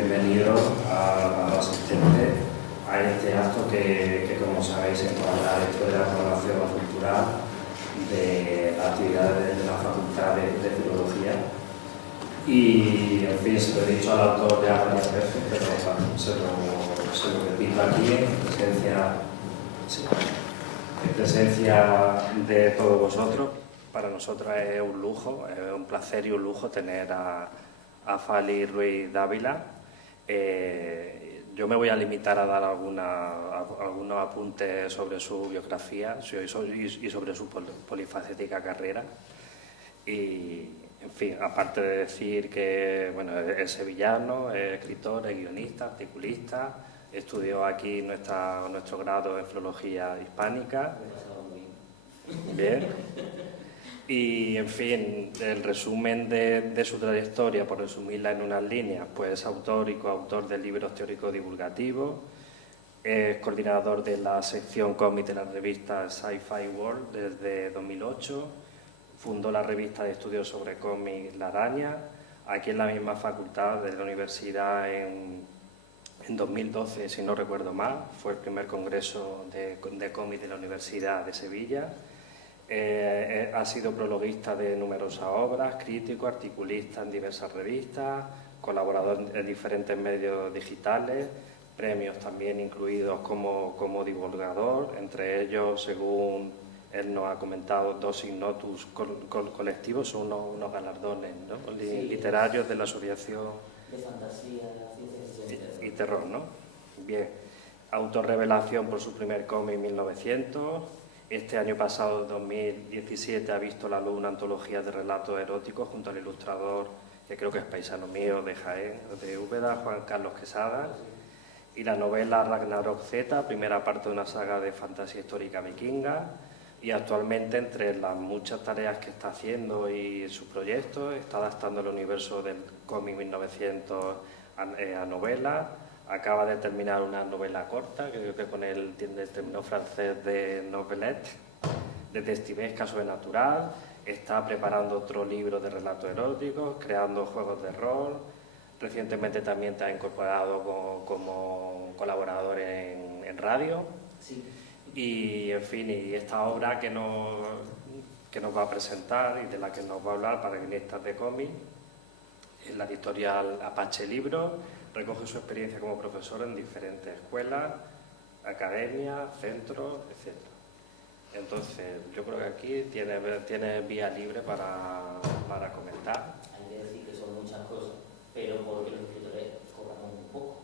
bienvenidos a los asistentes a este acto que como sabéis, encuadra la historia de la programación cultural de las actividades de la Facultad de Filología. Y, en fin, se lo he dicho al autor ya varias veces, pero bueno, se lo repito aquí en presencia de todos vosotros. Para nosotros es un lujo, es un placer y un lujo tener a Fali Ruiz Dávila. Yo me voy a limitar a dar algunos apuntes sobre su biografía y sobre su polifacética carrera. Y, en fin, aparte de decir que bueno, es sevillano, es escritor, es guionista, articulista, estudió aquí nuestro grado en Filología Hispánica. Bien. Y, en fin, el resumen de su trayectoria, por resumirla en unas líneas, pues es autor y coautor de libros teóricos divulgativos, es coordinador de la sección cómic de la revista Sci-Fi World desde 2008, fundó la revista de estudios sobre cómic La Araña, aquí en la misma facultad de la universidad en 2012, si no recuerdo mal, fue el primer congreso de cómic de la Universidad de Sevilla. Ha sido prologuista de numerosas obras, crítico, articulista en diversas revistas, colaborador en diferentes medios digitales, premios también incluidos como divulgador, entre ellos, según él nos ha comentado, 2 Ignotus colectivos, son unos galardones, ¿no? Sí, literarios de la Asociación de Fantasía, Ciencia y Terror, ¿no? Bien, autorrevelación por su primer cómic en 1900. Este año pasado, 2017, ha visto la luz una antología de relatos eróticos junto al ilustrador, que creo que es paisano mío, de Jaén, de Úbeda, Juan Carlos Quesada, y la novela Ragnarok Z, primera parte de una saga de fantasía histórica vikinga, y actualmente, entre las muchas tareas que está haciendo y sus proyectos, está adaptando el universo del cómic 1900 a novelas. Acaba de terminar una novela corta, creo que con el término francés de novelette, detectivesca sobrenatural. Está preparando otro libro de relatos eróticos, creando juegos de rol. Recientemente también te ha incorporado como colaborador en radio. Sí. Y, en fin, y esta obra que nos va a presentar y de la que nos va a hablar para guionistas de cómic es la editorial Apache Libros. Recoge su experiencia como profesor en diferentes escuelas, academias, centros, etc. Entonces, yo creo que aquí tiene vía libre para comentar. Hay que decir que son muchas cosas, pero porque los escritores cobramos un poco.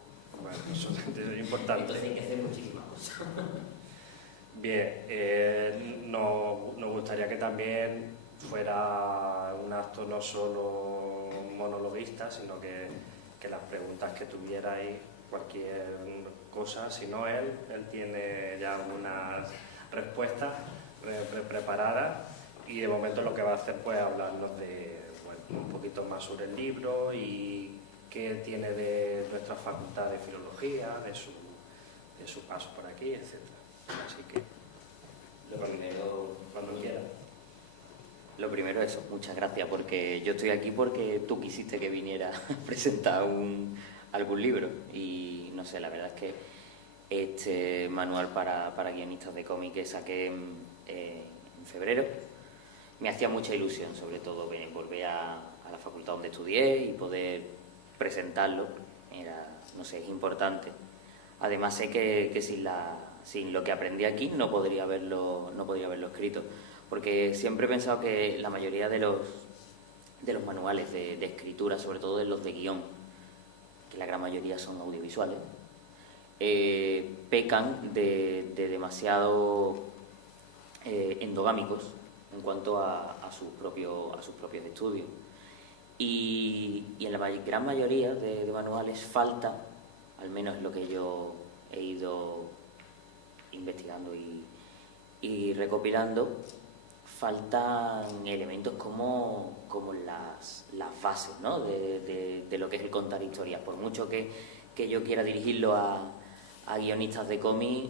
Bueno, eso es importante. Entonces hay que hacer muchísimas cosas. Bien, nos gustaría que también fuera un acto no solo monologuista, sino que las preguntas que tuvierais, cualquier cosa, si no él tiene ya algunas respuestas preparadas, y de momento lo que va a hacer pues hablarnos de un poquito más sobre el libro y qué tiene de nuestra facultad de filología, de su paso por aquí, etc. Así que Lo primero, cuando quiera. Lo primero es eso, muchas gracias, porque yo estoy aquí porque tú quisiste que viniera a presentar algún libro y no sé, la verdad es que este manual para guionistas de cómic que saqué en febrero me hacía mucha ilusión, sobre todo volver a la facultad donde estudié y poder presentarlo, no sé, es importante. Además sé que sin lo que aprendí aquí no podría haberlo escrito, porque siempre he pensado que la mayoría de los manuales de escritura, sobre todo de los de guión, que la gran mayoría son audiovisuales, pecan de demasiado endogámicos en cuanto a sus propios estudios. Y en la gran mayoría de manuales falta, al menos lo que yo he ido investigando y recopilando, faltan elementos como las bases, ¿no? de lo que es el contar historias. Por mucho que yo quiera dirigirlo a guionistas de cómic,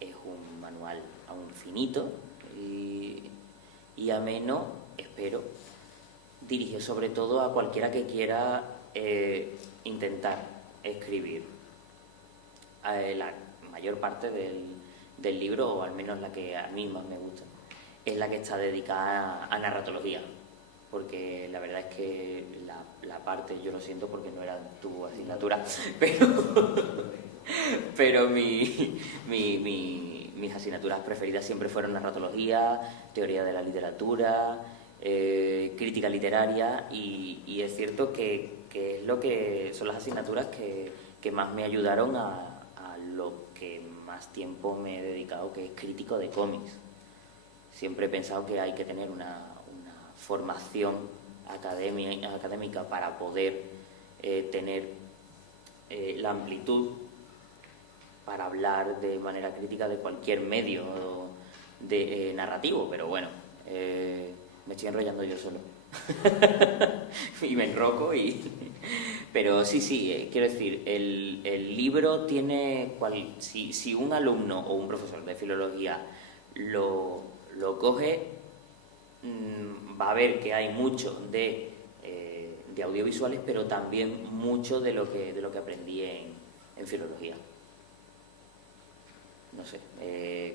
es un manual aún finito y ameno, espero, dirigido sobre todo a cualquiera que quiera intentar escribir. La mayor parte del libro, o al menos la que a mí más me gusta, es la que está dedicada a narratología, porque la verdad es que la parte, yo lo siento porque no era tu asignatura, pero mis asignaturas preferidas siempre fueron narratología, teoría de la literatura, crítica literaria, y es cierto que es lo que son las asignaturas que más me ayudaron a lo que más tiempo me he dedicado, que es crítico de cómics. Siempre he pensado que hay que tener una formación académica para poder tener la amplitud para hablar de manera crítica de cualquier medio narrativo, pero bueno, me estoy enrollando yo solo. Y me enroco pero sí, quiero decir, el libro tiene si un alumno o un profesor de filología lo coge, va a ver que hay mucho de audiovisuales, pero también mucho de lo que aprendí en filología. No sé,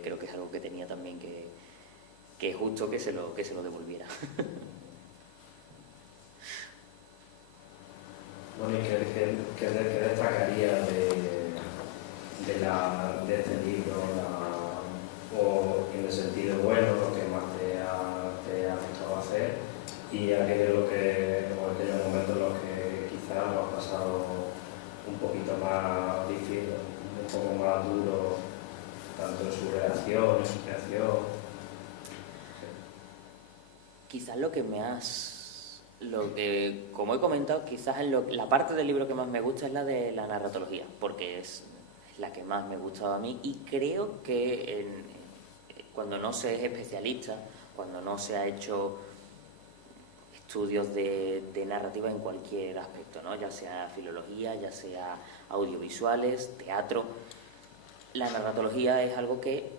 creo que es algo que tenía también que es justo que se lo devolviera. Bueno, ¿y qué destacaría de este libro, o en el sentido bueno, lo que más te ha gustado hacer, y aquellos momentos en los que quizás lo has pasado un poquito más difícil, un poco más duro, tanto en su redacción, en su creación? Quizás como he comentado, quizás la parte del libro que más me gusta es la de la narratología, porque es la que más me ha gustado a mí, y creo que cuando no se es especialista, cuando no se ha hecho estudios de narrativa en cualquier aspecto, ¿no? Ya sea filología, ya sea audiovisuales, teatro, la narratología es algo que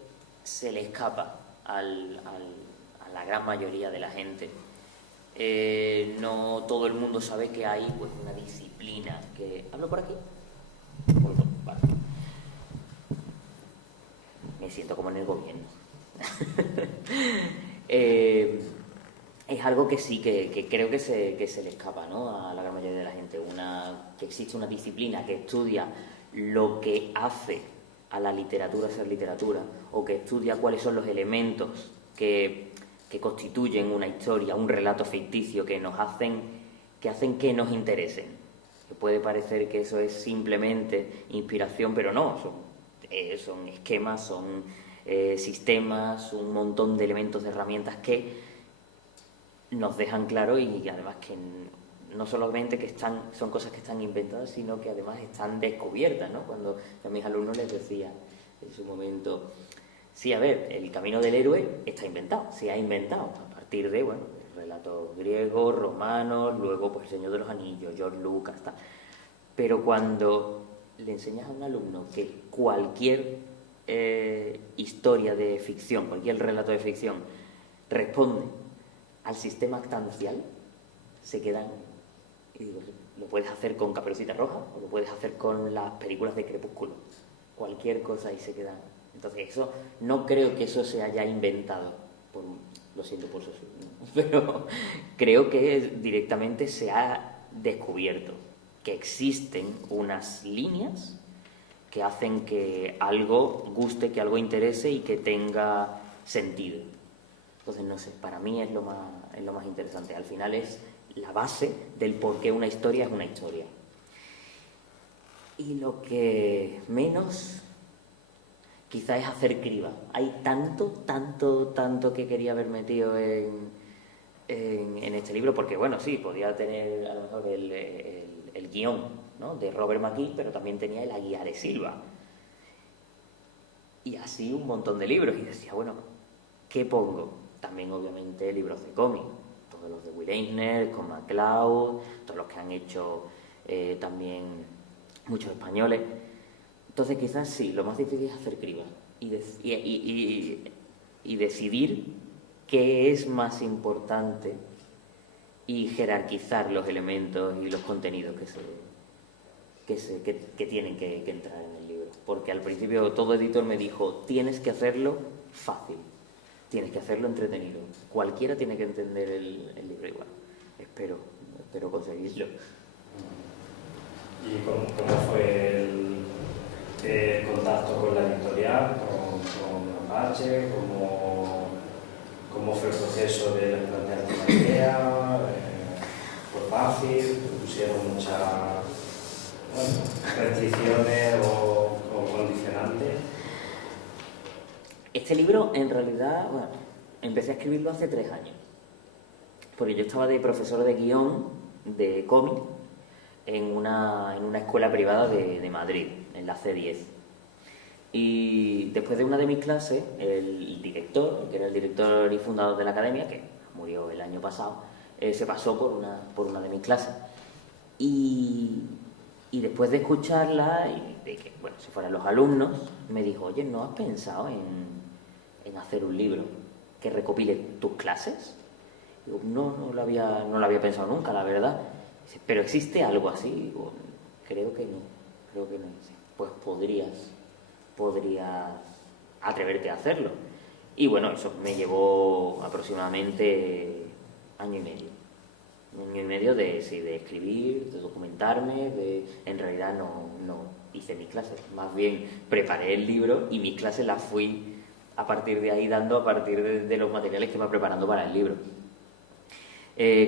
se le escapa a la gran mayoría de la gente. No todo el mundo sabe que hay pues una disciplina que... ¿Hablo por aquí? Vale. Me siento como en el gobierno. Es algo que sí, que creo que se le escapa, ¿no?, a la gran mayoría de la gente. Que existe una disciplina que estudia lo que hace a la literatura ser literatura, o que estudia cuáles son los elementos que constituyen una historia, un relato ficticio, que hacen que nos interesen. Que puede parecer que eso es simplemente inspiración, pero no, son esquemas, son sistemas, un montón de elementos, de herramientas que nos dejan claro, y además que no solamente que son cosas que están inventadas, sino que además están descubiertas, ¿no? Cuando a mis alumnos les decía en su momento, sí, a ver, el camino del héroe está inventado, se ha inventado a partir de, bueno, relatos griegos, romanos, luego pues El Señor de los Anillos, George Lucas, tal. Pero cuando le enseñas a un alumno que cualquier historia de ficción, cualquier relato de ficción responde al sistema actancial, se quedan, y digo, lo puedes hacer con Caperucita Roja o lo puedes hacer con las películas de Crepúsculo, cualquier cosa, y se quedan. Entonces eso, no creo que eso se haya inventado, lo siento por Jesús, ¿no? Pero creo que directamente se ha descubierto que existen unas líneas que hacen que algo guste, que algo interese y que tenga sentido. Entonces, no sé, para mí es lo más interesante. Al final es la base del por qué una historia es una historia. Y lo que menos, quizá, es hacer criba. Hay tanto que quería haber metido en este libro, porque, bueno, sí, podía tener a lo mejor el guión, ¿no?, de Robert McKee, pero también tenía el Aguiar Silva. Y así un montón de libros. Y decía, bueno, ¿qué pongo? También, obviamente, libros de cómic, todos los de Will Eisner, con MacLeod, todos los que han hecho también muchos españoles. Entonces, quizás sí, lo más difícil es hacer criba y decidir qué es más importante y jerarquizar los elementos y los contenidos que tienen que entrar en el libro. Porque al principio todo editor me dijo, tienes que hacerlo fácil, tienes que hacerlo entretenido. Cualquiera tiene que entender el libro igual. Espero conseguirlo. ¿Y cómo fue el contacto con la editorial, con Apache? ¿Cómo fue el proceso de plantear una idea? ¿Fue fácil? ¿Te pusieron muchas restricciones o condicionantes? Este libro, en realidad, empecé a escribirlo hace 3 años. Porque yo estaba de profesor de guión, de cómic, en una escuela privada de Madrid, en la C10. Y después de una de mis clases, el director, que era el director y fundador de la academia, que murió el año pasado, se pasó por una de mis clases. Y después de escucharla y de que se fueran los alumnos, me dijo, oye, ¿no has pensado en hacer un libro que recopile tus clases? Digo, no lo había pensado nunca, la verdad. Dice, ¿pero existe algo así? Digo, creo que no. Dice, pues podrías atreverte a hacerlo. Y bueno, eso me llevó aproximadamente año y medio de escribir, de documentarme, en realidad no hice mis clases, más bien preparé el libro y mis clases las fui a partir de ahí dando a partir de los materiales que iba preparando para el libro.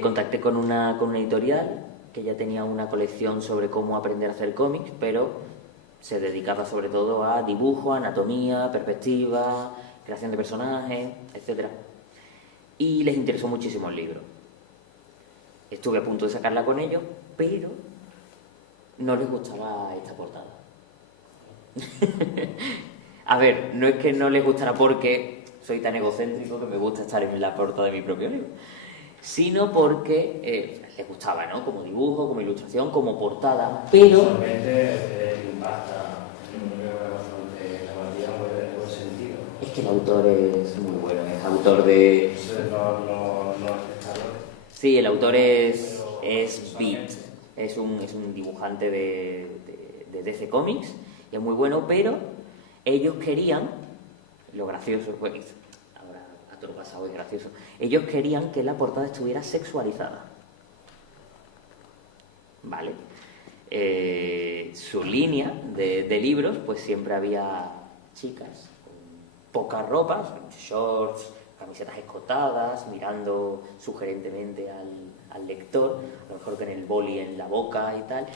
Contacté con una editorial que ya tenía una colección sobre cómo aprender a hacer cómics, pero se dedicaba sobre todo a dibujo, anatomía, perspectiva, creación de personajes, etc. Y les interesó muchísimo el libro. Estuve a punto de sacarla con ellos, pero no les gustaba esta portada. A ver, no es que no les gustara porque soy tan egocéntrico que me gusta estar en la portada de mi propio libro, sino porque les gustaba, ¿no? Como dibujo, como ilustración, como portada, pero... Solamente impacta, yo creo que bastante llamativa por el buen sentido. Es que el autor es muy bueno, es autor de... Los espectadores. Sí, el autor es Beat, es un dibujante de DC Comics, y es muy bueno, pero ellos querían, lo gracioso, pues, ahora a todo pasado es gracioso, ellos querían que la portada estuviera sexualizada. ¿Vale? Su línea de libros, pues siempre había chicas con pocas ropas, shorts, camisetas escotadas, mirando sugerentemente al lector, a lo mejor con el boli en la boca y tal.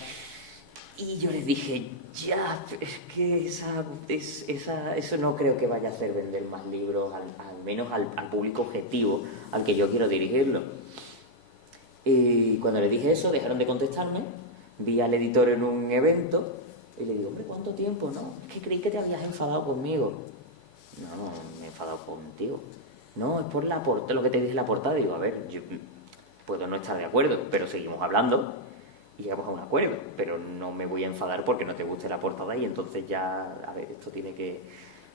Y yo les dije, ya, es que eso no creo que vaya a hacer vender más libros, al menos al público objetivo al que yo quiero dirigirlo. Y cuando les dije eso, dejaron de contestarme, vi al editor en un evento y le digo, hombre, ¿cuánto tiempo? No, es que creí que te habías enfadado conmigo. No, me he enfadado contigo. No, es por lo que te dije en la portada. Digo, a ver, yo puedo no estar de acuerdo, pero seguimos hablando y llegamos a un acuerdo, pero no me voy a enfadar porque no te guste la portada y entonces ya, a ver, esto tiene que...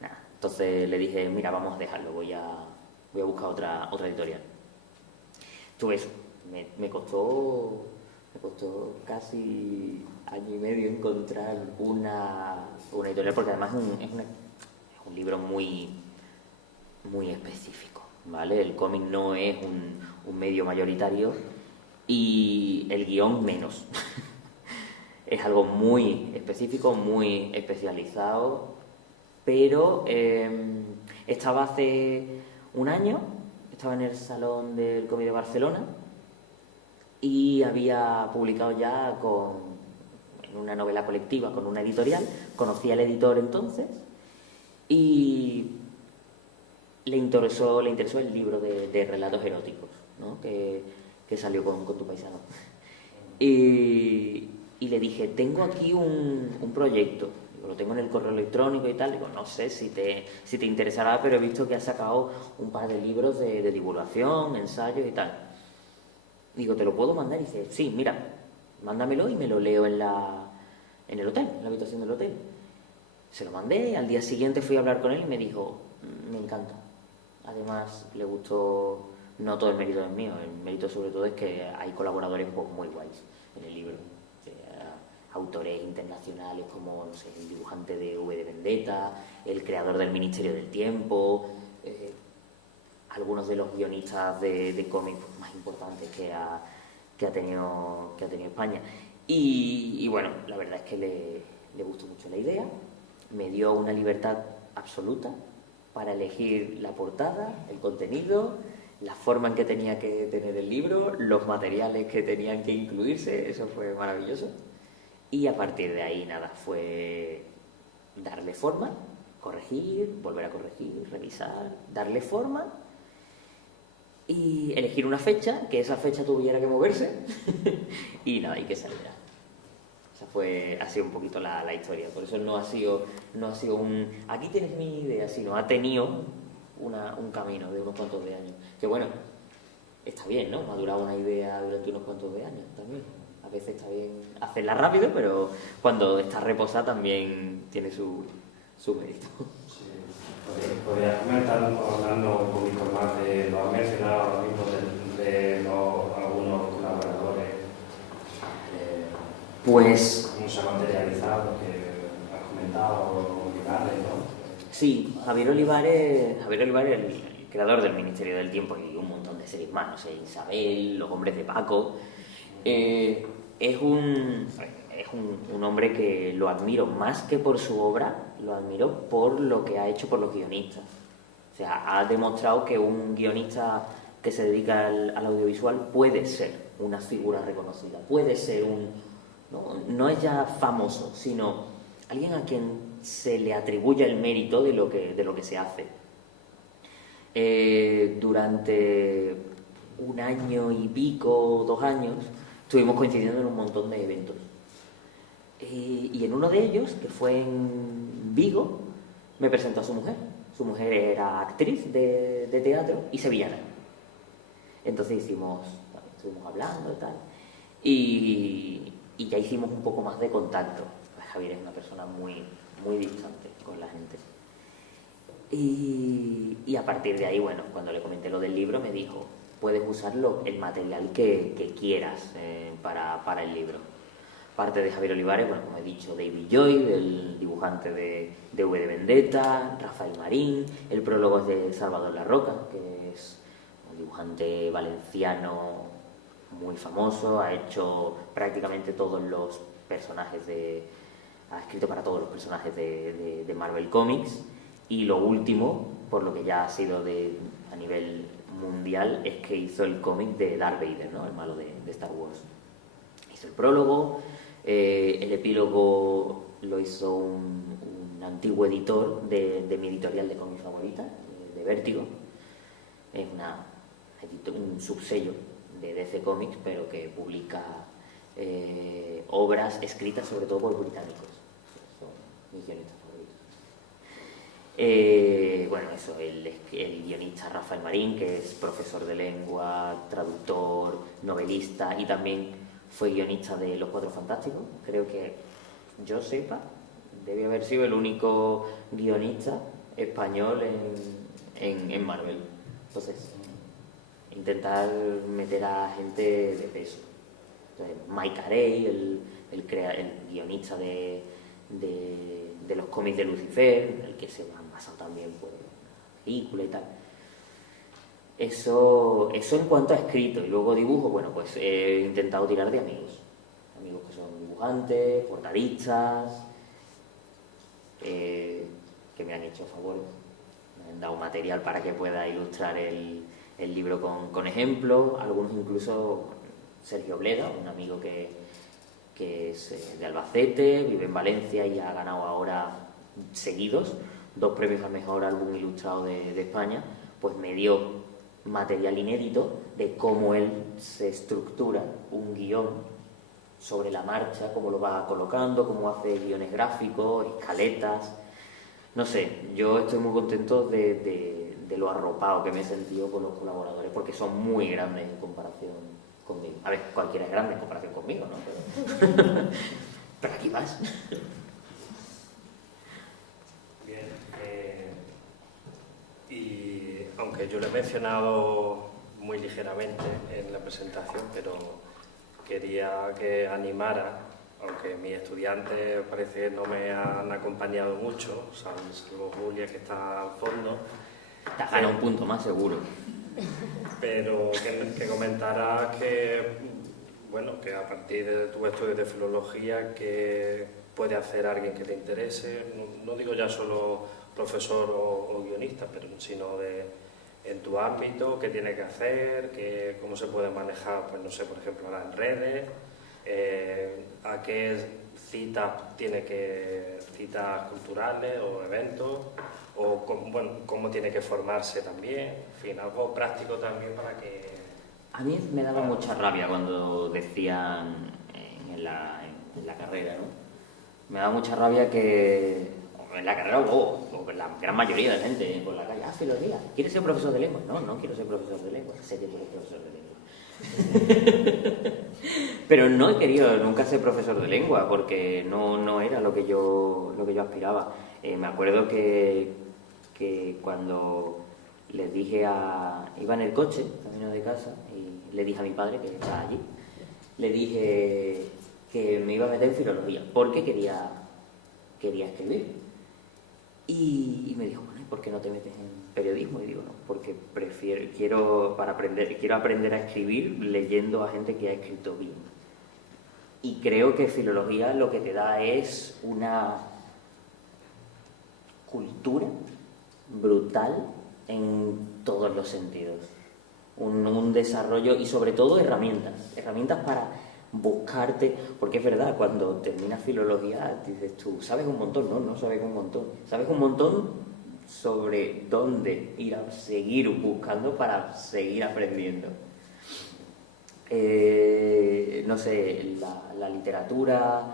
Nada. Entonces le dije, mira, vamos a dejarlo, voy a buscar otra editorial. Tuve eso, me costó casi año y medio encontrar una editorial, porque además es un libro muy específico, ¿vale? El cómic no es un medio mayoritario y el guión menos. Es algo muy específico, muy especializado, pero estaba hace un año, estaba en el Salón del Cómic de Barcelona y había publicado ya en una novela colectiva con una editorial, conocí al editor entonces y le interesó el libro de relatos eróticos, ¿no? que salió con Tu paisano. Y le dije, tengo aquí un proyecto, digo, lo tengo en el correo electrónico y tal, digo, no sé si te interesará, pero he visto que has sacado un par de libros de divulgación, ensayos y tal. Digo, ¿te lo puedo mandar? Y dice, sí, mira, mándamelo y me lo leo en el hotel, en la habitación del hotel. Se lo mandé, al día siguiente fui a hablar con él y me dijo, me encanta. Además, le gustó, no todo el mérito es mío, el mérito sobre todo es que hay colaboradores pues, muy guays en el libro. autores internacionales como, no sé, el dibujante de V de Vendetta, el creador del Ministerio del Tiempo, algunos de los guionistas de cómics más importantes que ha tenido España. Y bueno, la verdad es que le gustó mucho la idea, me dio una libertad absoluta para elegir la portada, el contenido, la forma en que tenía que tener el libro, los materiales que tenían que incluirse. Eso fue maravilloso. Y a partir de ahí, nada, fue darle forma, corregir, volver a corregir, revisar, darle forma y elegir una fecha, que esa fecha tuviera que moverse y nada, y que saliera. Ha sido un poquito la historia. Por eso no ha sido un aquí tienes mi idea, sino ha tenido un camino de unos cuantos de años. Que bueno, está bien, ¿no? Madurar una idea durante unos cuantos de años también. A veces está bien hacerla rápido, pero cuando está reposada también tiene su mérito. Sí. ¿Podrías comentar, hablando un poquito más de, lo has mencionado ahora mismo, de algunos colaboradores? Pues ¿Cómo se ha materializado lo que has comentado, Olivares, ¿no? sí, Javier Olivares, el creador del Ministerio del Tiempo y un montón de series más, no sé, Isabel, Los Hombres de Paco, es un hombre que lo admiro más que por su obra, lo admiro por lo que ha hecho por los guionistas. O sea, ha demostrado que un guionista que se dedica al audiovisual puede ser una figura reconocida, puede ser no es ya famoso, sino alguien a quien se le atribuye el mérito de lo que se hace. Durante un año y pico, 2 años, estuvimos coincidiendo en un montón de eventos. Y en uno de ellos, que fue en Vigo, me presentó a su mujer. Su mujer era actriz de teatro y sevillana. Entonces estuvimos hablando y tal. Y ya hicimos un poco más de contacto. Javier es una persona muy, muy distante con la gente. Y a partir de ahí, bueno, cuando le comenté lo del libro, me dijo, puedes usar el material que quieras para el libro. Parte de Javier Olivares, bueno, como he dicho, David Joy, el dibujante de V de Vendetta, Rafael Marín, el prólogo es de Salvador Larroca, que es un dibujante valenciano muy famoso, ha hecho prácticamente todos los personajes ha escrito para todos los personajes de Marvel Comics. Y lo último, por lo que ya ha sido a nivel mundial, es que hizo el cómic de Darth Vader, ¿no? El malo de Star Wars. Hizo el prólogo, el epílogo lo hizo un antiguo editor de mi editorial de cómics favorita, de Vértigo. Es un subsello de DC Comics, pero que publica obras escritas sobre todo por británicos. Son mis guionistas favoritos. Bueno, eso, el guionista Rafael Marín, que es profesor de lengua, traductor, novelista y también fue guionista de Los Cuatro Fantásticos. Creo que yo sepa, debe haber sido el único guionista español en Marvel. Entonces, intentar meter a gente de peso. Entonces, Mike Carey, el guionista de los cómics de Lucifer, el que se han basado también por la película y tal. Eso en cuanto a escrito. Y luego dibujo, bueno, pues he intentado tirar de amigos que son dibujantes, portadistas, que me han hecho favor, me han dado material para que pueda ilustrar el libro con ejemplos. Algunos incluso, Sergio Bleda, un amigo que es de Albacete, vive en Valencia y ha ganado ahora seguidos 2 premios al mejor álbum ilustrado de España, pues me dio material inédito de cómo él se estructura un guión sobre la marcha, cómo lo va colocando, cómo hace guiones gráficos, escaletas. No sé, yo estoy muy contento de lo arropado que me he sentido con los colaboradores, porque son muy grandes en comparación conmigo. A ver, cualquiera es grande en comparación conmigo, ¿no? Pero aquí vas. Bien. Y aunque yo lo he mencionado muy ligeramente en la presentación, pero quería que animara aunque mis estudiantes parece que no me han acompañado mucho, salvo Julia que está al fondo. Te has ganado un punto más seguro. Pero que comentaras que, bueno, que a partir de tu estudio de filología, ¿qué puede hacer alguien que te interese? No digo ya solo profesor o guionista, pero sino en tu ámbito, qué tiene que hacer, cómo se puede manejar, pues no sé, por ejemplo, ahora en redes, a qué citas citas culturales o eventos, o cómo tiene que formarse también, en fin, algo práctico también para que... A mí me daba mucha rabia cuando decían en la carrera, ¿no? Me daba mucha rabia que en la carrera o la gran mayoría de gente por la calle, filología, ¿quieres ser profesor de lengua? No, no quiero ser profesor de lengua, sé que tú eres profesor de lengua. Pero no he querido nunca ser profesor de lengua porque no era lo que yo aspiraba. Me acuerdo que cuando les dije iba en el coche, camino de casa, y le dije a mi padre, que estaba allí, le dije que me iba a meter en filología porque quería escribir. Y me dijo, bueno, ¿y por qué no te metes en periodismo? Y digo, no, porque quiero aprender a escribir leyendo a gente que ha escrito bien. Y creo que filología lo que te da es una cultura brutal en todos los sentidos. Un desarrollo y sobre todo herramientas para buscarte, porque es verdad, cuando terminas filología dices tú, sabes un montón, no sabes un montón, sabes un montón sobre dónde ir a seguir buscando para seguir aprendiendo. No sé, la literatura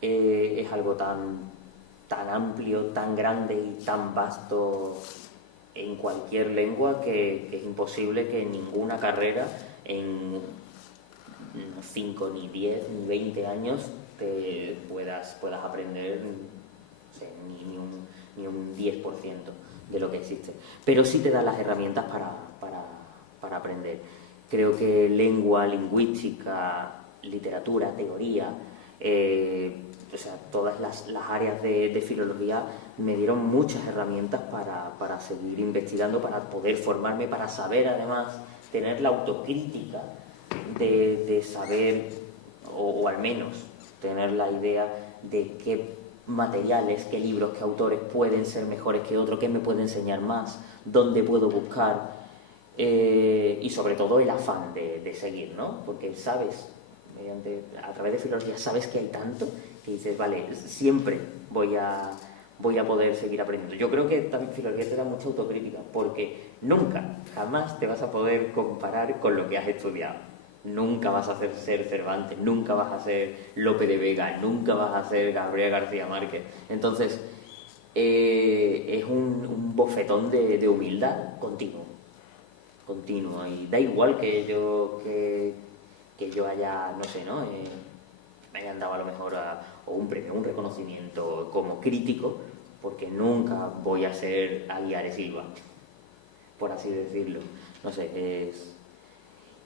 es algo tan amplio, tan grande y tan vasto en cualquier lengua que es imposible que en ninguna carrera en 5, ni 10, ni 20 años te puedas aprender, no sé, ni un 10% de lo que existe. Pero sí te da las herramientas para aprender. Creo que lengua, lingüística, literatura, teoría, o sea, todas las áreas de filología me dieron muchas herramientas para seguir investigando, para poder formarme, para saber además tener la autocrítica de saber, o al menos tener la idea de qué materiales, qué libros, qué autores pueden ser mejores que otros, qué me puede enseñar más, dónde puedo buscar, y sobre todo el afán de seguir, ¿no? Porque sabes, a través de filología sabes que hay tanto que dices, vale, siempre voy a poder seguir aprendiendo. Yo creo que también filología te da mucha autocrítica, porque nunca, jamás te vas a poder comparar con lo que has estudiado. Nunca vas a ser Cervantes, nunca vas a ser Lope de Vega, nunca vas a ser Gabriel García Márquez. Entonces, es un bofetón de humildad continuo. Y da igual que yo haya, no sé, ¿no? Me hayan dado a lo mejor o un premio, un reconocimiento como crítico, porque nunca voy a ser Aguiar Silva, por así decirlo. No sé,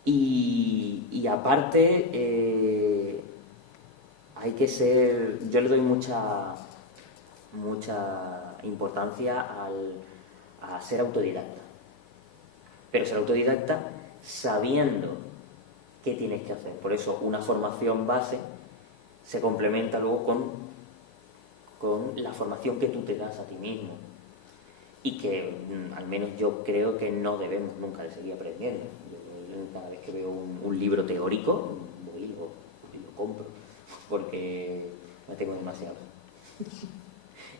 Y aparte, hay que ser... Yo le doy mucha importancia a ser autodidacta. Pero ser autodidacta sabiendo qué tienes que hacer. Por eso una formación base se complementa luego con la formación que tú te das a ti mismo. Y que al menos yo creo que no debemos nunca de seguir aprendiendo. Cada vez que veo un libro teórico, voy y lo compro, porque no tengo demasiado.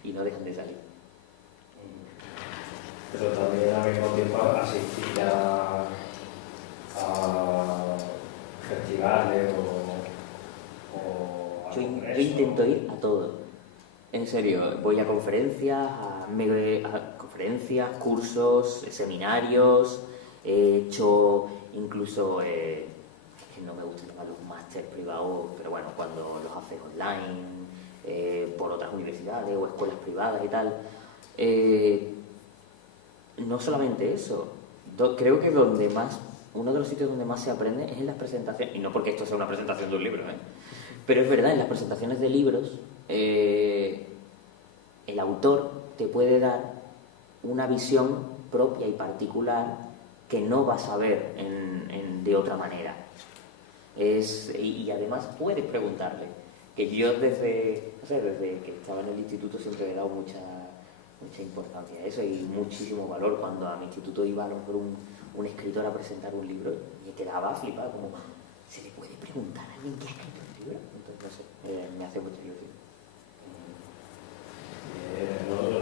Y no dejan de salir. Pero también al mismo tiempo asistir a festivales o yo intento ir a todo. En serio, voy a conferencias, cursos, seminarios, he hecho incluso, que no me gusta llamarlos máster privados, pero bueno, cuando los haces online, por otras universidades o escuelas privadas y tal. No solamente eso, creo que uno de los sitios donde más se aprende es en las presentaciones, y no porque esto sea una presentación de un libro, Pero es verdad, en las presentaciones de libros, el autor te puede dar una visión propia y particular que no vas a ver de otra manera. Y además puedes preguntarle, que yo desde que estaba en el instituto siempre le he dado mucha importancia a eso y muchísimo valor. Cuando a mi instituto iba a lo mejor un escritor a presentar un libro, me quedaba flipado, como, ¿se le puede preguntar a alguien que ha escrito un libro? Entonces, no sé, me hace mucha ilusión.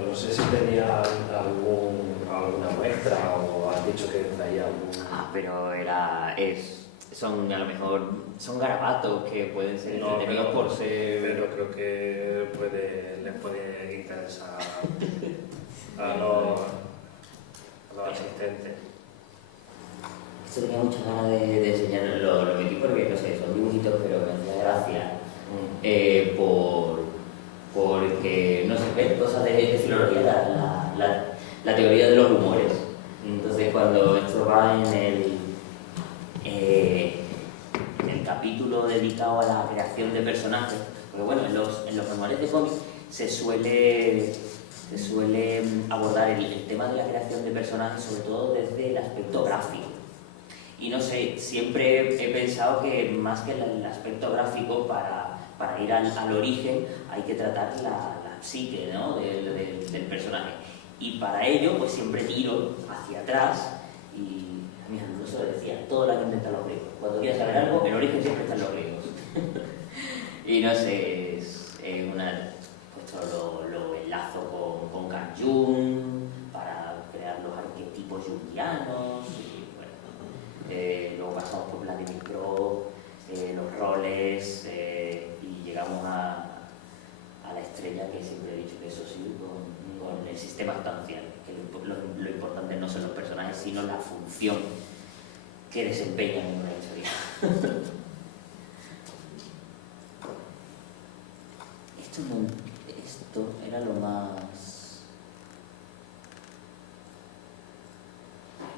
No sé si tenía alguna muestra o has dicho que traía algún... Pero son a lo mejor son garabatos que pueden ser entretenidos por ser... Pero creo que les puede interesar a los asistentes. Esto tenía muchas ganas de enseñarlo, lo metí porque, no sé, son dibujitos, pero me hacía gracia porque, no sé, ver cosas de filología, la teoría de los humores. Entonces, cuando esto va en el capítulo dedicado a la creación de personajes, porque bueno, en los manuales de cómics se suele abordar el tema de la creación de personajes, sobre todo desde el aspecto gráfico. Y no sé, siempre he pensado que más que el aspecto gráfico, para ir al origen, hay que tratar la psique, ¿no?, del personaje. Y para ello, pues siempre tiro hacia atrás y a mis alumnos se lo decía, todo lo que inventan los griegos. Cuando quieras saber algo, el origen siempre está en los griegos. Y no sé, pues lo enlazo con Carl Jung para crear los arquetipos jungianos. Luego pasamos por Vladimir Pro, los roles, y llegamos a la estrella, que siempre he dicho que eso sí, con el sistema sustancial, que lo importante no son los personajes, sino la función que desempeñan en una historia. Esto era lo más...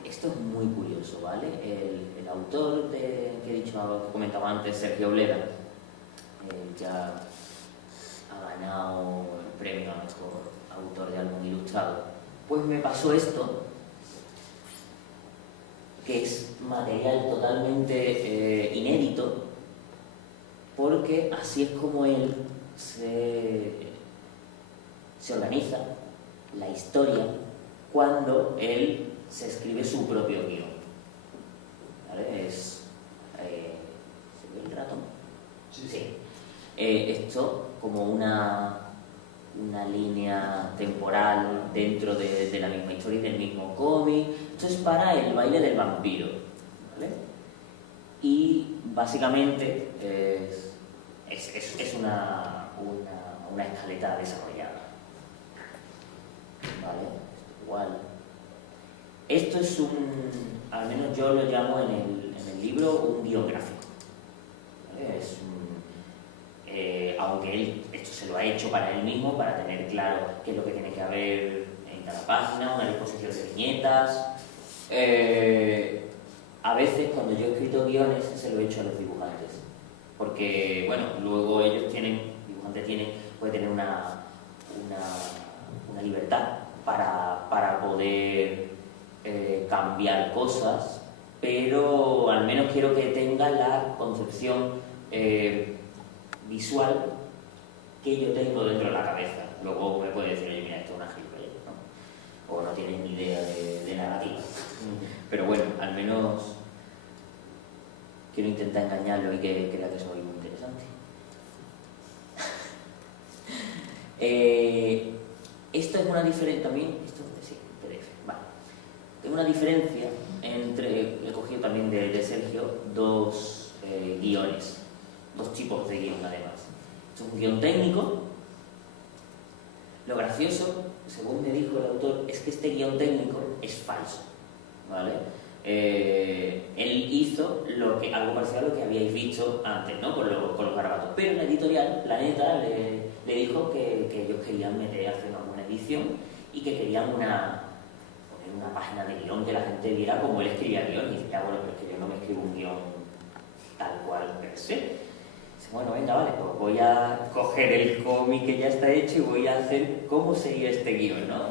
Esto es muy curioso, ¿vale? El autor que he dicho, que comentaba antes, Sergio Bleda, ya ha ganado el premio a mejor autor de álbum ilustrado. Pues me pasó esto, que es material totalmente inédito, porque así es como él se organiza la historia cuando él se escribe su propio guión. ¿Vale? ¿Se ve el ratón? Sí. Esto como una línea temporal dentro de la misma historia y del mismo cómic. Esto es para el baile del vampiro, ¿vale? Y básicamente es una escaleta desarrollada, ¿vale? Igual. Esto es al menos yo lo llamo en el libro un guión gráfico, ¿vale? Aunque él esto se lo ha hecho para él mismo, para tener claro qué es lo que tiene que haber en cada página, una disposición de viñetas. A veces cuando yo he escrito guiones se lo he hecho a los dibujantes, porque bueno, luego ellos puede tener una libertad para poder cambiar cosas, pero al menos quiero que tenga la concepción visual que yo tengo dentro de la cabeza. Luego me puede decir, oye, mira, esto es una gilipollez, ¿no? O no tienes ni idea de narrativa. Pero bueno, al menos quiero intentar engañarlo y que crea que soy muy interesante. Esto es una diferencia también, sí, PDF, vale. Es una diferencia he cogido también de Sergio dos guiones, dos tipos de guión además. Esto es un guión técnico. Lo gracioso, según me dijo el autor, es que este guión técnico es falso, ¿vale? Él hizo algo parecido a lo que habíais visto antes, ¿no? Con los garabatos. Pero en la editorial, Planeta, le dijo que ellos querían hacer una edición y que querían poner una página de guión que la gente viera como él escribía guión. Y dice, ya bueno, pero es que yo no me escribo un guión tal cual per se. Dice, bueno, venga, vale, pues voy a coger el cómic que ya está hecho y voy a hacer cómo sería este guión, ¿no?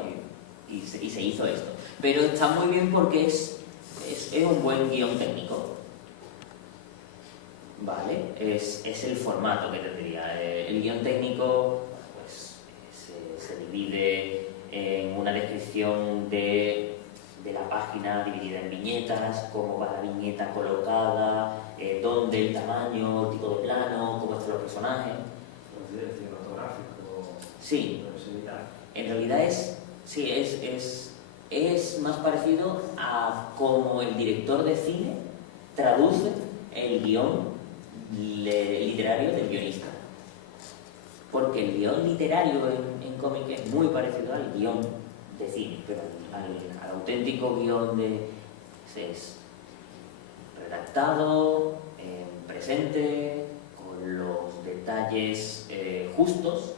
Y se hizo esto. Pero está muy bien porque es un buen guión técnico. Vale, es el formato que tendría. El guión técnico pues, se divide en una descripción de la página dividida en viñetas, cómo va la viñeta colocada, dónde, el tamaño, el tipo de plano, cómo están los personajes. Cinematográfico. Sí, en realidad es más parecido a cómo el director de cine traduce el guión literario del guionista. Porque el guión literario en cómic es muy parecido al guión de cine, pero al auténtico guión es redactado, en presente, con los detalles justos.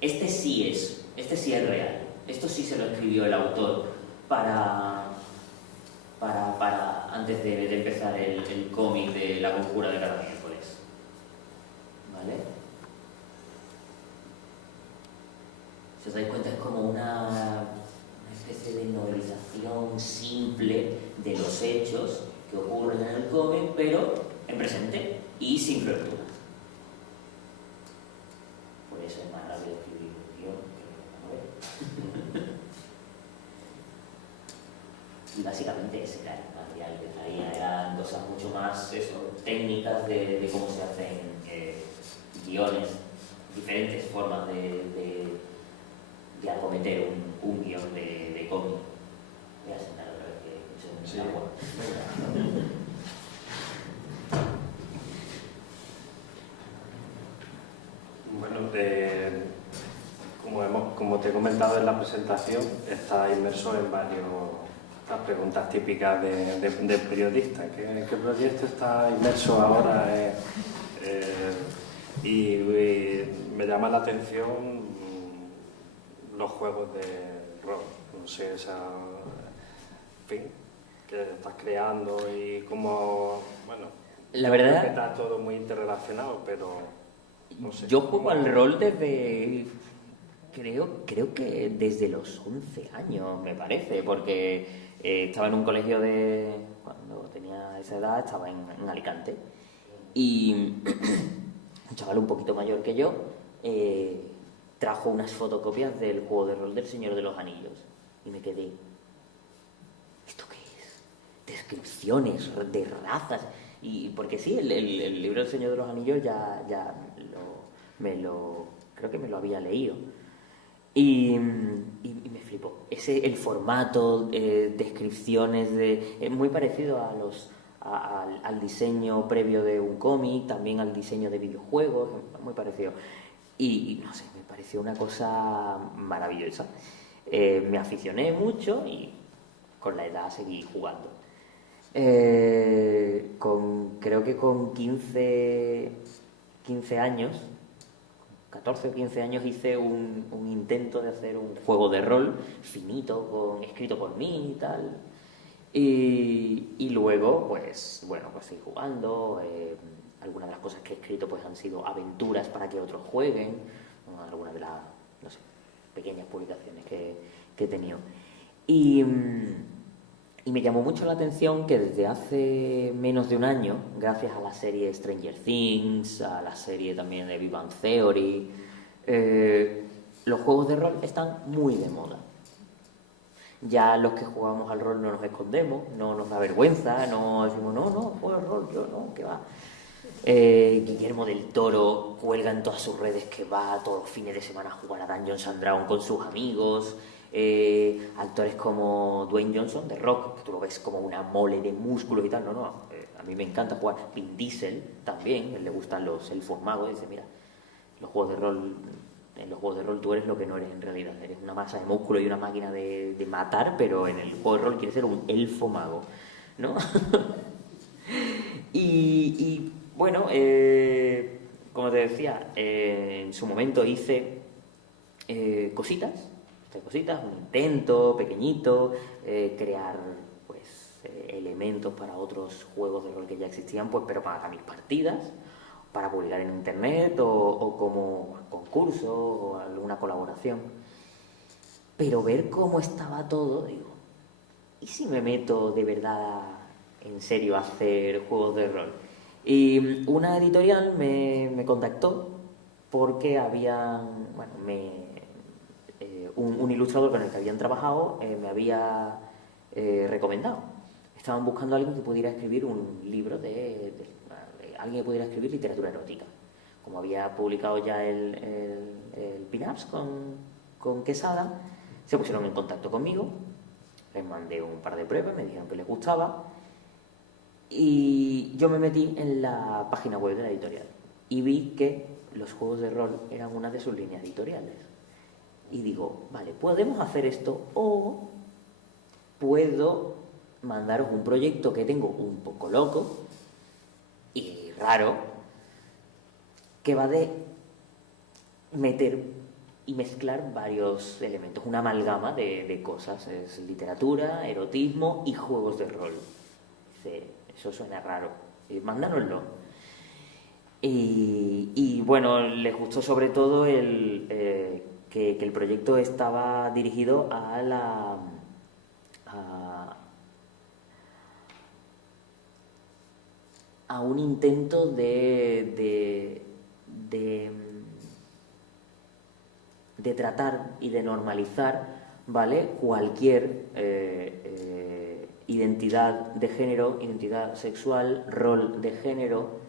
Este sí es real. Esto sí se lo escribió el autor para antes de empezar el cómic de La conjura de cada miércoles. ¿Vale? Si os dais cuenta, es como una especie de novelización simple de los hechos que ocurren en el cómic, pero en presente y sin florituras. Por eso es más rápido escribir un guión que una novela. Y básicamente ese era el material que traía, eran cosas mucho más técnicas de cómo se hacen guiones, diferentes formas de acometer un guión de cómic. Voy a sentar otra vez que se me agua. Bueno, como te he comentado en la presentación, está inmerso en las preguntas típicas del periodista. ¿Qué proyecto está inmerso ahora? Y me llama la atención los juegos de rol. No sé, en fin, que estás creando y cómo, bueno, la verdad que está todo muy interrelacionado, pero no sé. Yo juego al rol desde, creo que desde los 11 años, me parece, porque estaba en un colegio cuando tenía esa edad, estaba en Alicante, y un chaval un poquito mayor que yo trajo unas fotocopias del juego de rol del Señor de los Anillos, y me quedé, ¿esto qué es? Descripciones de razas. Y porque sí, el libro del Señor de los Anillos creo que me lo había leído. Y me flipó. El formato, descripciones, es muy parecido al diseño previo de un cómic, también al diseño de videojuegos, muy parecido. Y no sé, me pareció una cosa maravillosa. Me aficioné mucho y con la edad seguí jugando. Creo que con 15 años, 14 o 15 años, hice un intento de hacer un juego de rol finito, escrito por mí y tal. Y luego, pues seguí jugando. Algunas de las cosas que he escrito pues han sido aventuras para que otros jueguen. Algunas de las, no sé, pequeñas publicaciones que he tenido. Y me llamó mucho la atención que desde hace menos de un año, gracias a la serie Stranger Things, a la serie también de Big Bang Theory, los juegos de rol están muy de moda. Ya los que jugamos al rol no nos escondemos, no nos da vergüenza, no decimos, no, juego al rol, yo no, ¿qué va? Guillermo del Toro cuelga en todas sus redes que va todos los fines de semana a jugar a Dungeons and Dragons con sus amigos. Actores como Dwayne Johnson de Rock, que tú lo ves como una mole de músculos y tal, a mí me encanta jugar. Vin Diesel también, él le gustan los elfos magos, dice, mira, en los juegos de rol tú eres lo que no eres en realidad, eres una masa de músculo y una máquina de matar, pero en el juego de rol quieres ser un elfo mago, ¿no? y bueno, como te decía, en su momento hice cositas, un intento pequeñito, crear pues elementos para otros juegos de rol que ya existían, pues, pero para mis partidas, para publicar en internet o como concurso o alguna colaboración. Pero ver cómo estaba todo, digo, ¿y si me meto de verdad en serio a hacer juegos de rol? Y una editorial me contactó porque un ilustrador con el que habían trabajado me había recomendado. Estaban buscando a alguien que pudiera escribir un libro alguien que pudiera escribir literatura erótica. Como había publicado ya el Pin-Ups con Quesada, se pusieron en contacto conmigo, les mandé un par de pruebas, me dijeron que les gustaba y yo me metí en la página web de la editorial y vi que los juegos de rol eran una de sus líneas editoriales. Y digo, vale, podemos hacer esto o puedo mandaros un proyecto que tengo un poco loco y raro, que va de meter y mezclar varios elementos, una amalgama de cosas, es literatura, erotismo y juegos de rol. Dice, eso suena raro, mándanoslo. Y bueno, les gustó sobre todo que el proyecto estaba dirigido a un intento de tratar y de normalizar, ¿vale?, cualquier identidad de género, identidad sexual, rol de género,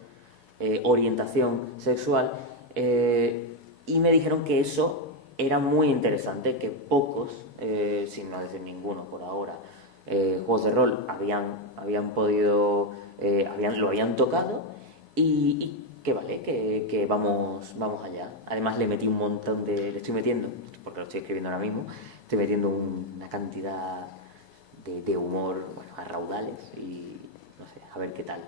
orientación sexual, y me dijeron que eso era muy interesante, que pocos, sin no decir ninguno por ahora, juegos de rol habían podido, lo habían tocado y que vale, que vamos allá. Además le estoy metiendo, porque lo estoy escribiendo ahora mismo, estoy metiendo una cantidad de humor, bueno, a raudales y no sé, a ver qué tal.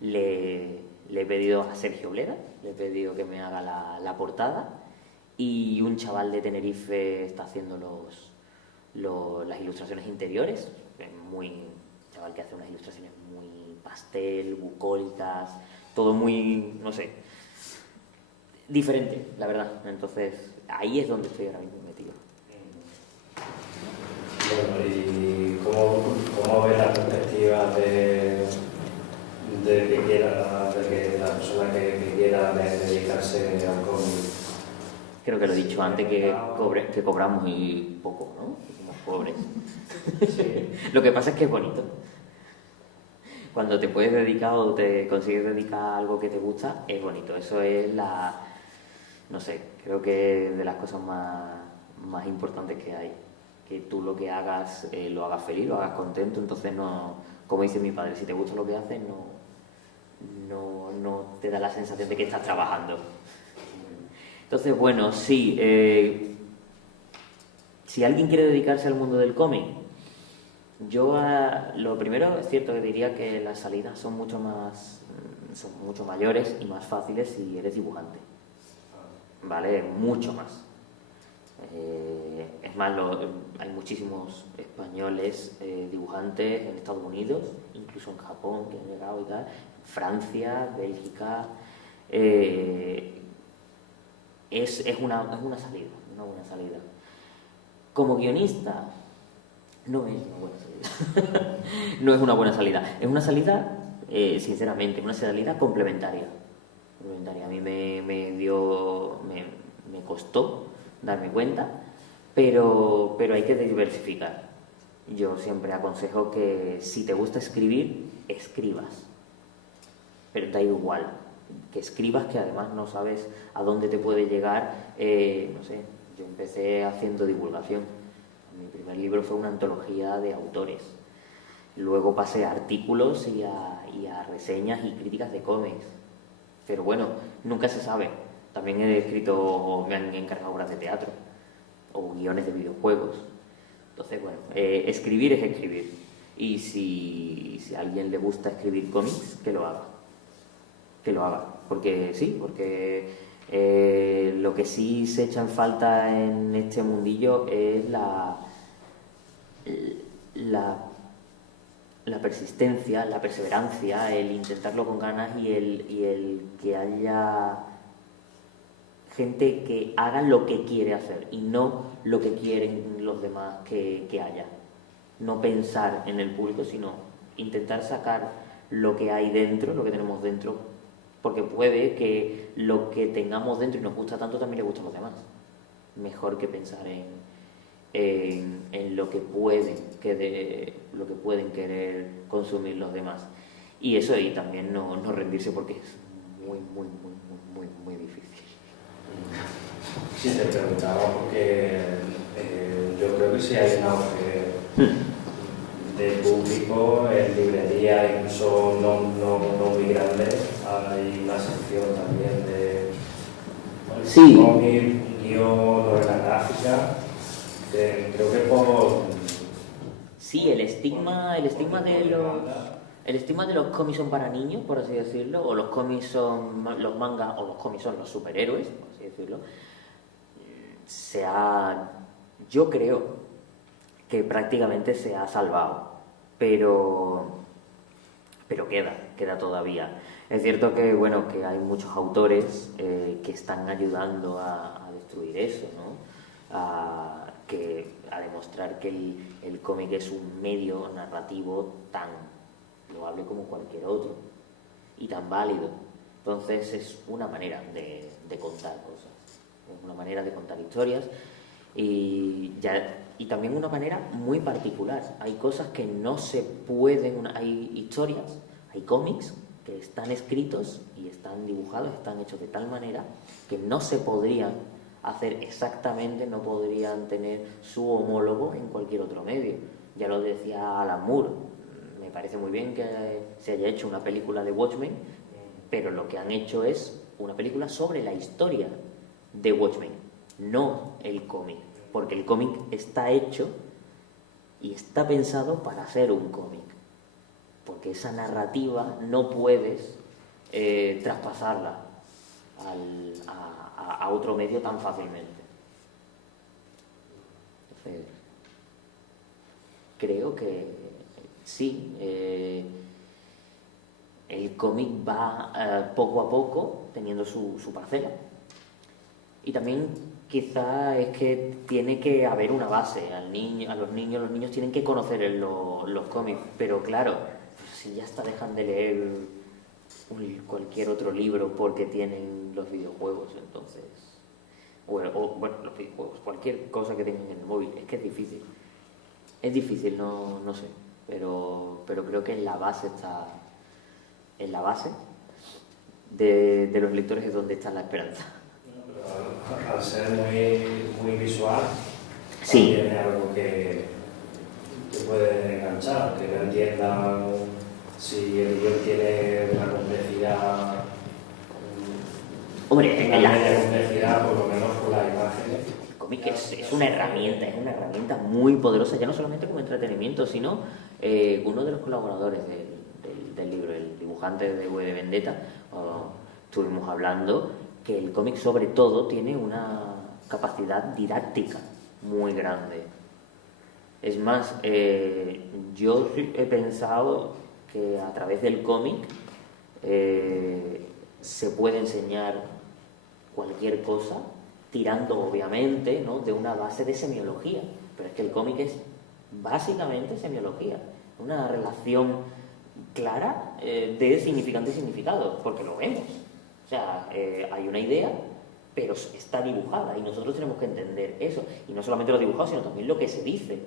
Le he pedido a Sergio Bleda, le he pedido que me haga la portada y un chaval de Tenerife está haciendo las ilustraciones interiores, chaval que hace unas ilustraciones muy pastel, bucólicas, todo muy, no sé, diferente, la verdad. Entonces, ahí es donde estoy ahora mismo metido. Bueno, ¿y cómo ves la perspectiva de que la persona que quiera dedicarse al cómic? Creo que lo he dicho antes, que cobramos muy poco, ¿no? Somos pobres. Sí. Lo que pasa es que es bonito. Cuando te puedes dedicar o te consigues dedicar a algo que te gusta, es bonito. Eso es no sé, creo que de las cosas más importantes que hay. Que tú lo que hagas, lo hagas feliz, lo hagas contento. Entonces, no, como dice mi padre, si te gusta lo que haces, no te da la sensación de que estás trabajando. Entonces, bueno, sí, si alguien quiere dedicarse al mundo del cómic, yo lo primero es cierto que diría que las salidas son mucho mayores y más fáciles si eres dibujante, ¿vale? Mucho más. Es más, hay muchísimos españoles dibujantes en Estados Unidos, incluso en Japón, que han llegado y tal, Francia, Bélgica. Es una salida, una buena salida. Como guionista, no es una buena salida. No es una buena salida. Es una salida, sinceramente, una salida complementaria. A mí me costó darme cuenta, pero hay que diversificar. Yo siempre aconsejo que si te gusta escribir, escribas. Pero da igual, que escribas, que además no sabes a dónde te puede llegar. No sé, yo empecé haciendo divulgación. Mi primer libro fue una antología de autores. Luego pasé a artículos y a reseñas y críticas de cómics. Pero bueno, nunca se sabe. También he escrito, me han encargado obras de teatro o guiones de videojuegos. Entonces, bueno, escribir es escribir. Y si a alguien le gusta escribir cómics, que lo haga. Que lo haga. Porque sí, porque lo que sí se echa en falta en este mundillo es la resistencia, la perseverancia, el intentarlo con ganas y el que haya gente que haga lo que quiere hacer y no lo que quieren los demás que haya. No pensar en el público, sino intentar sacar lo que hay dentro, lo que tenemos dentro, porque puede que lo que tengamos dentro y nos gusta tanto también le guste a los demás. Mejor que pensar en lo que pueden querer consumir los demás. Y eso, y también no rendirse, porque es muy difícil. Sí, te preguntaba porque yo creo que sí hay un auge de público en librerías, incluso no muy grandes. Hay una sección también de Sí. cómic, guión, novela gráfica. Creo que por... Sí, el estigma de los cómics son para niños, por así decirlo, o los cómics son los mangas, o los cómics son los superhéroes, por así decirlo, yo creo que prácticamente se ha salvado, pero queda todavía. Es cierto que, bueno, que hay muchos autores que están ayudando a destruir eso, ¿no? A demostrar que el cómic es un medio narrativo tan loable como cualquier otro y tan válido. Entonces es una manera de contar cosas, es una manera de contar historias y también una manera muy particular. Hay cosas que no se pueden, hay historias, hay cómics que están escritos y están dibujados, están hechos de tal manera que no se podrían hacer exactamente, no podrían tener su homólogo en cualquier otro medio. Ya lo decía Alan Moore, me parece muy bien que se haya hecho una película de Watchmen, pero lo que han hecho es una película sobre la historia de Watchmen, no el cómic, porque el cómic está hecho y está pensado para hacer un cómic, porque esa narrativa no puedes traspasarla a otro medio tan fácilmente. Entonces, creo que sí, el cómic va poco a poco teniendo su parcela. Y también quizá es que tiene que haber una base. Los niños tienen que conocer los cómics, pero claro, si ya hasta dejan de leer cualquier otro libro porque tienen los videojuegos, entonces bueno, los videojuegos, cualquier cosa que tengan en el móvil, es que es difícil, no sé, pero creo que en la base de los lectores es donde está la esperanza. Al ser muy visual, Sí. también es algo que puede enganchar, que no entiendan si el guión tiene una complejidad, Hombre, una media complejidad, por lo menos con las imágenes. El cómic es una herramienta muy poderosa, ya no solamente como entretenimiento, sino uno de los colaboradores del libro, el dibujante de V de Vendetta, estuvimos hablando que el cómic sobre todo tiene una capacidad didáctica muy grande. Es más, yo he pensado que a través del cómic se puede enseñar cualquier cosa, tirando obviamente, ¿no?, de una base de semiología, pero es que el cómic es básicamente semiología, una relación clara de significante y significado, porque lo vemos. O sea, hay una idea, pero está dibujada y nosotros tenemos que entender eso. Y no solamente lo dibujado, sino también lo que se dice.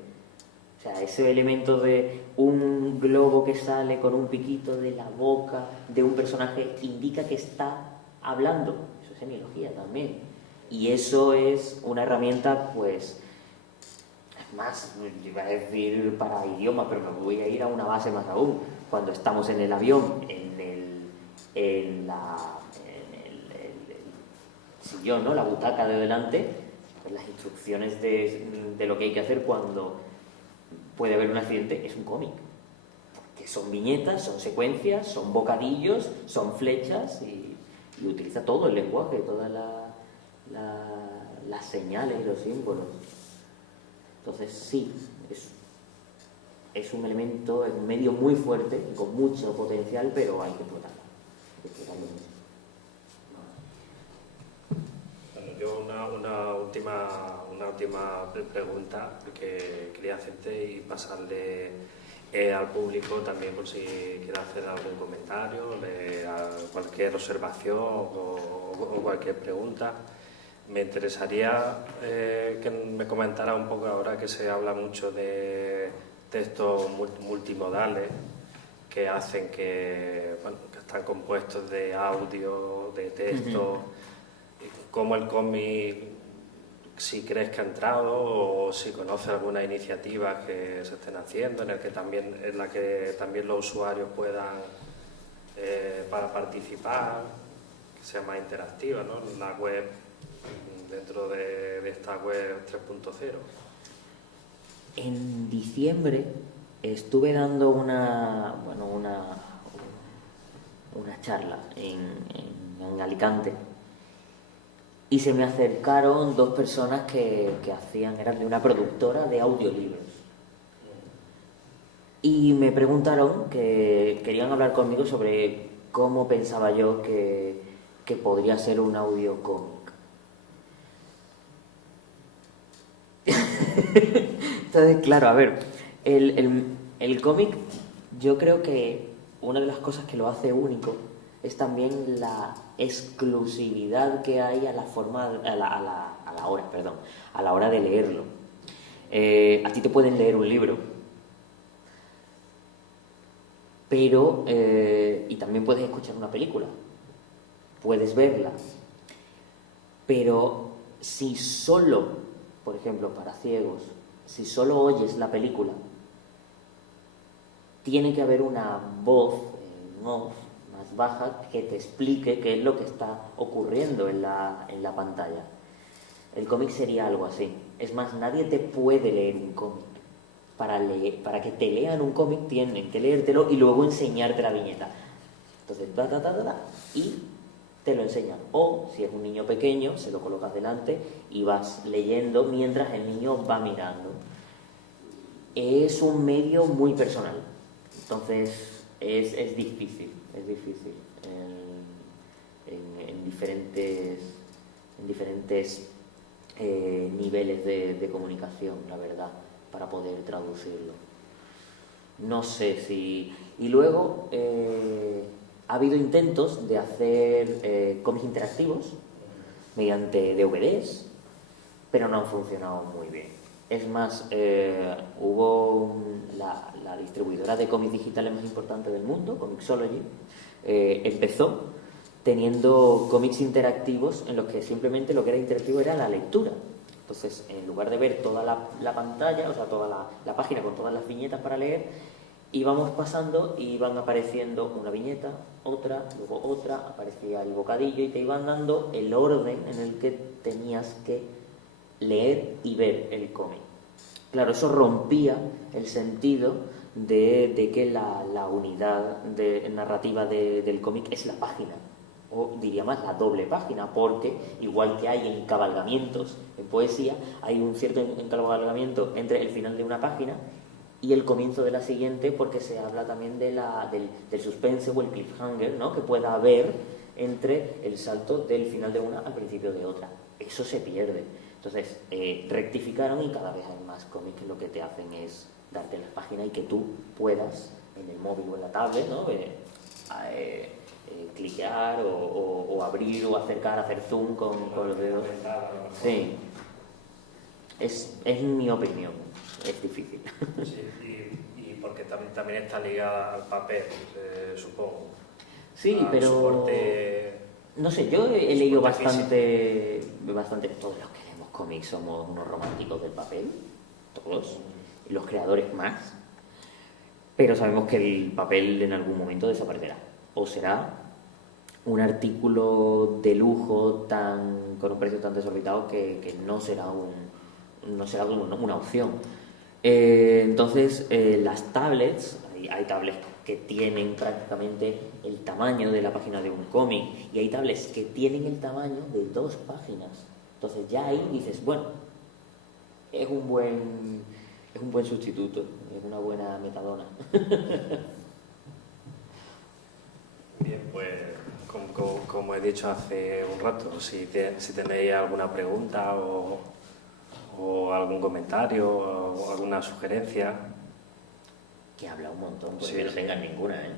O sea, ese elemento de un globo que sale con un piquito de la boca de un personaje indica que está hablando. Eso es semiología también. Y eso es una herramienta, pues, más, iba a decir para idioma, pero me voy a ir a una base más aún. Cuando estamos en el avión, en el sillón, ¿no?, la butaca de delante, pues las instrucciones de lo que hay que hacer cuando puede haber un accidente es un cómic, porque son viñetas, son secuencias, son bocadillos, son flechas y utiliza todo el lenguaje, todas las señales y los símbolos. Entonces sí, es un elemento, es un medio muy fuerte, con mucho potencial, pero hay que explotarlo. Hay que explotarlo mucho. Bueno, yo una última pregunta que quería hacerte y pasarle al público también por si quiere hacer algún comentario, cualquier observación o cualquier pregunta. Me interesaría que me comentara un poco ahora que se habla mucho de textos multimodales que hacen que están compuestos de audio, de texto, cómo el cómic, si crees que ha entrado o si conoces alguna iniciativa que se estén haciendo en la que también los usuarios puedan para participar, que sea más interactiva, ¿no? La web, dentro de esta web 3.0. En diciembre estuve dando una charla en Alicante y se me acercaron dos personas que eran de una productora de audiolibros. Y me preguntaron que querían hablar conmigo sobre cómo pensaba yo que podría ser un audio cómic. Entonces, claro, a ver, el cómic, yo creo que una de las cosas que lo hace único es también la exclusividad que hay a la hora de leerlo. A ti te pueden leer un libro, pero y también puedes escuchar una película, puedes verla, pero si solo, por ejemplo, para ciegos, si solo oyes la película, tiene que haber una voz en off más baja que te explique qué es lo que está ocurriendo en la pantalla. El cómic sería algo así. Es más, nadie te puede leer un cómic. Para que te lean un cómic tienen que leértelo y luego enseñarte la viñeta. Entonces, y te lo enseñan. O, si es un niño pequeño, se lo colocas delante y vas leyendo mientras el niño va mirando. Es un medio muy personal. Entonces, es difícil en diferentes niveles de comunicación, la verdad, para poder traducirlo. No sé si... Y luego ha habido intentos de hacer cómics interactivos mediante DVDs, pero no han funcionado muy bien. Es más, hubo la distribuidora de cómics digitales más importante del mundo, Comixology, empezó teniendo cómics interactivos en los que simplemente lo que era interactivo era la lectura. Entonces, en lugar de ver toda la pantalla, o sea, toda la página con todas las viñetas para leer, íbamos pasando y iban apareciendo una viñeta, otra, luego otra, aparecía el bocadillo y te iban dando el orden en el que tenías que leer y ver el cómic. Claro, eso rompía el sentido de que la unidad narrativa del cómic es la página, o diría más la doble página, porque igual que hay encabalgamientos en poesía, hay un cierto encabalgamiento entre el final de una página y el comienzo de la siguiente, porque se habla también del suspense o el cliffhanger, ¿no?, que pueda haber entre el salto del final de una al principio de otra. Eso se pierde. Entonces, rectificaron y cada vez hay más cómics que lo que te hacen es darte la página y que tú puedas, en el móvil o en la tablet, ¿no?, cliquear o abrir o acercar, hacer zoom con los dedos. Sí. Es mi opinión. Es difícil. Sí, y porque también está ligada al papel, supongo. Sí, pero... Soporte... No sé, yo he leído bastante... Todos los que leemos cómics somos unos románticos del papel. Todos. Y los creadores más. Pero sabemos que el papel en algún momento desaparecerá. O será un artículo de lujo con un precio tan desorbitado que no será una opción. Entonces, las tablets, hay tablets que tienen prácticamente el tamaño de la página de un cómic y hay tablets que tienen el tamaño de 2 páginas. Entonces ya ahí dices, bueno, es un buen Es un buen sustituto, es una buena metadona. Bien, pues como he dicho hace un rato, si tenéis alguna pregunta o algún comentario o alguna sugerencia. Que habla un montón, porque Sí, no sí. tengan ninguna, ¿eh?